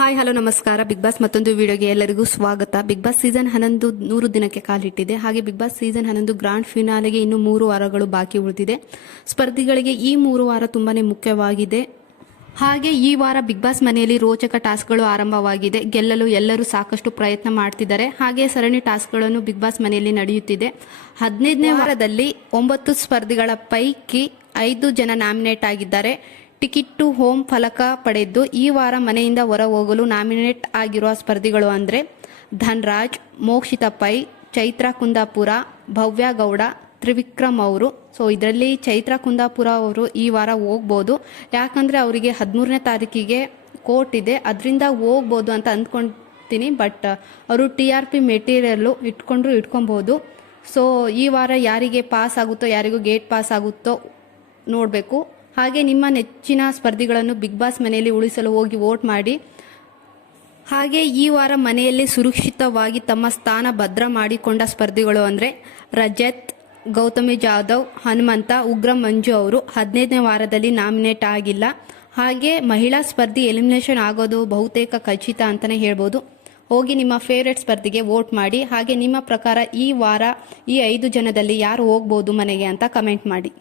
Hi, hello, ನಮಸ್ಕಾರ. Big Boss ಮತ್ತೊಂದು ವಿಡಿಯೋಗೆ ಎಲ್ಲರಿಗೂ ಸ್ವಾಗತ. ಬಿಗ್ ಬಾಸ್ ಸೀಸನ್ ಹನ್ನೊಂದು ನೂರು ದಿನಕ್ಕೆ ಕಾಲಿಟ್ಟಿದೆ ಹಾಗೆ ಬಿಗ್ ಬಾಸ್ ಸೀಸನ್ ಹನ್ನೊಂದು ಗ್ರಾಂಡ್ ಫಿನಾಲೆಗೆ ಇನ್ನು ಮೂರು ವಾರಗಳು ಬಾಕಿ ಉಳಿದಿದೆ. ಸ್ಪರ್ಧಿಗಳಿಗೆ ಈ ಮೂರು ವಾರ ತುಂಬಾ ಮುಖ್ಯವಾಗಿದೆ. ಹಾಗೆ ಈ ವಾರ ಬಿಗ್ ಬಾಸ್ ಮನೆಯಲ್ಲಿ ರೋಚಕ ಟಾಸ್ಕ್ಗಳು ಆರಂಭವಾಗಿದೆ. ಗೆಲ್ಲಲು ಎಲ್ಲರೂ ಸಾಕಷ್ಟು ಪ್ರಯತ್ನ ಮಾಡ್ತಿದ್ದಾರೆ. ಹಾಗೆ ಸರಣಿ ಟಾಸ್ಕ್ಗಳನ್ನು ಬಿಗ್ ಬಾಸ್ ಮನೆಯಲ್ಲಿ ನಡೆಯುತ್ತಿದೆ. ಹದಿನೈದನೇ ವಾರದಲ್ಲಿ ಒಂಬತ್ತು ಸ್ಪರ್ಧಿಗಳ ಪೈಕಿ ಐದು ಜನ ನಾಮಿನೇಟ್ ಆಗಿದ್ದಾರೆ. ಟಿಕೆಟ್ ಟು ಹೋಮ್ ಫಲಕ ಪಡೆದು ಈ ವಾರ ಮನೆಯಿಂದ ಹೊರ ಹೋಗಲು ನಾಮಿನೇಟ್ ಆಗಿರುವ ಸ್ಪರ್ಧಿಗಳು ಅಂದರೆ ಧನ್ರಾಜ್ ಮೋಕ್ಷಿತ ಪೈ ಚೈತ್ರ ಕುಂದಾಪುರ, ಭವ್ಯ ಗೌಡ, ತ್ರಿವಿಕ್ರಮ್ ಅವರು. ಸೊ ಇದರಲ್ಲಿ ಚೈತ್ರ ಕುಂದಾಪುರ ಅವರು ಈ ವಾರ ಹೋಗ್ಬೋದು. ಯಾಕಂದರೆ ಅವರಿಗೆ ಹದಿಮೂರನೇ ತಾರೀಕಿಗೆ ಕೋರ್ಟ್ ಇದೆ. ಅದರಿಂದ ಹೋಗ್ಬೋದು ಅಂತ ಅಂದ್ಕೊಳ್ತೀನಿ ಬಟ್ ಅವರು ಟಿ ಆರ್ ಪಿ ಮೆಟೀರಿಯಲ್ಲು ಇಟ್ಕೊಂಡ್ರು ಇಟ್ಕೊಬೋದು. ಸೊ ಈ ವಾರ ಯಾರಿಗೆ ಪಾಸ್ ಆಗುತ್ತೋ, ಯಾರಿಗೂ ಗೇಟ್ ಪಾಸ್ ಆಗುತ್ತೋ ನೋಡಬೇಕು. ಹಾಗೆ ನಿಮ್ಮ ನೆಚ್ಚಿನ ಸ್ಪರ್ಧಿಗಳನ್ನು ಬಿಗ್ ಬಾಸ್ ಮನೆಯಲ್ಲಿ ಉಳಿಸಲು ಹೋಗಿ ವೋಟ್ ಮಾಡಿ. ಹಾಗೆ ಈ ವಾರ ಮನೆಯಲ್ಲಿ ಸುರಕ್ಷಿತವಾಗಿ ತಮ್ಮ ಸ್ಥಾನ ಭದ್ರ ಮಾಡಿಕೊಂಡ ಸ್ಪರ್ಧಿಗಳು ಅಂದರೆ ರಜತ್, ಗೌತಮಿ ಜಾಧವ್, ಹನುಮಂತ, ಉಗ್ರ ಮಂಜು ಅವರು ಹದಿನೈದನೇ ವಾರದಲ್ಲಿ ನಾಮಿನೇಟ್ ಆಗಿಲ್ಲ. ಹಾಗೆ ಮಹಿಳಾ ಸ್ಪರ್ಧಿ ಎಲಿಮಿನೇಷನ್ ಆಗೋದು ಬಹುತೇಕ ಖಚಿತ ಅಂತಲೇ ಹೇಳ್ಬೋದು. ಹೋಗಿ ನಿಮ್ಮ ಫೇವ್ರೆಟ್ ಸ್ಪರ್ಧಿಗೆ ವೋಟ್ ಮಾಡಿ. ಹಾಗೆ ನಿಮ್ಮ ಪ್ರಕಾರ ಈ ವಾರ, ಈ ಐದು ಜನದಲ್ಲಿ ಯಾರು ಹೋಗ್ಬೋದು ಮನೆಗೆ ಅಂತ ಕಮೆಂಟ್ ಮಾಡಿ.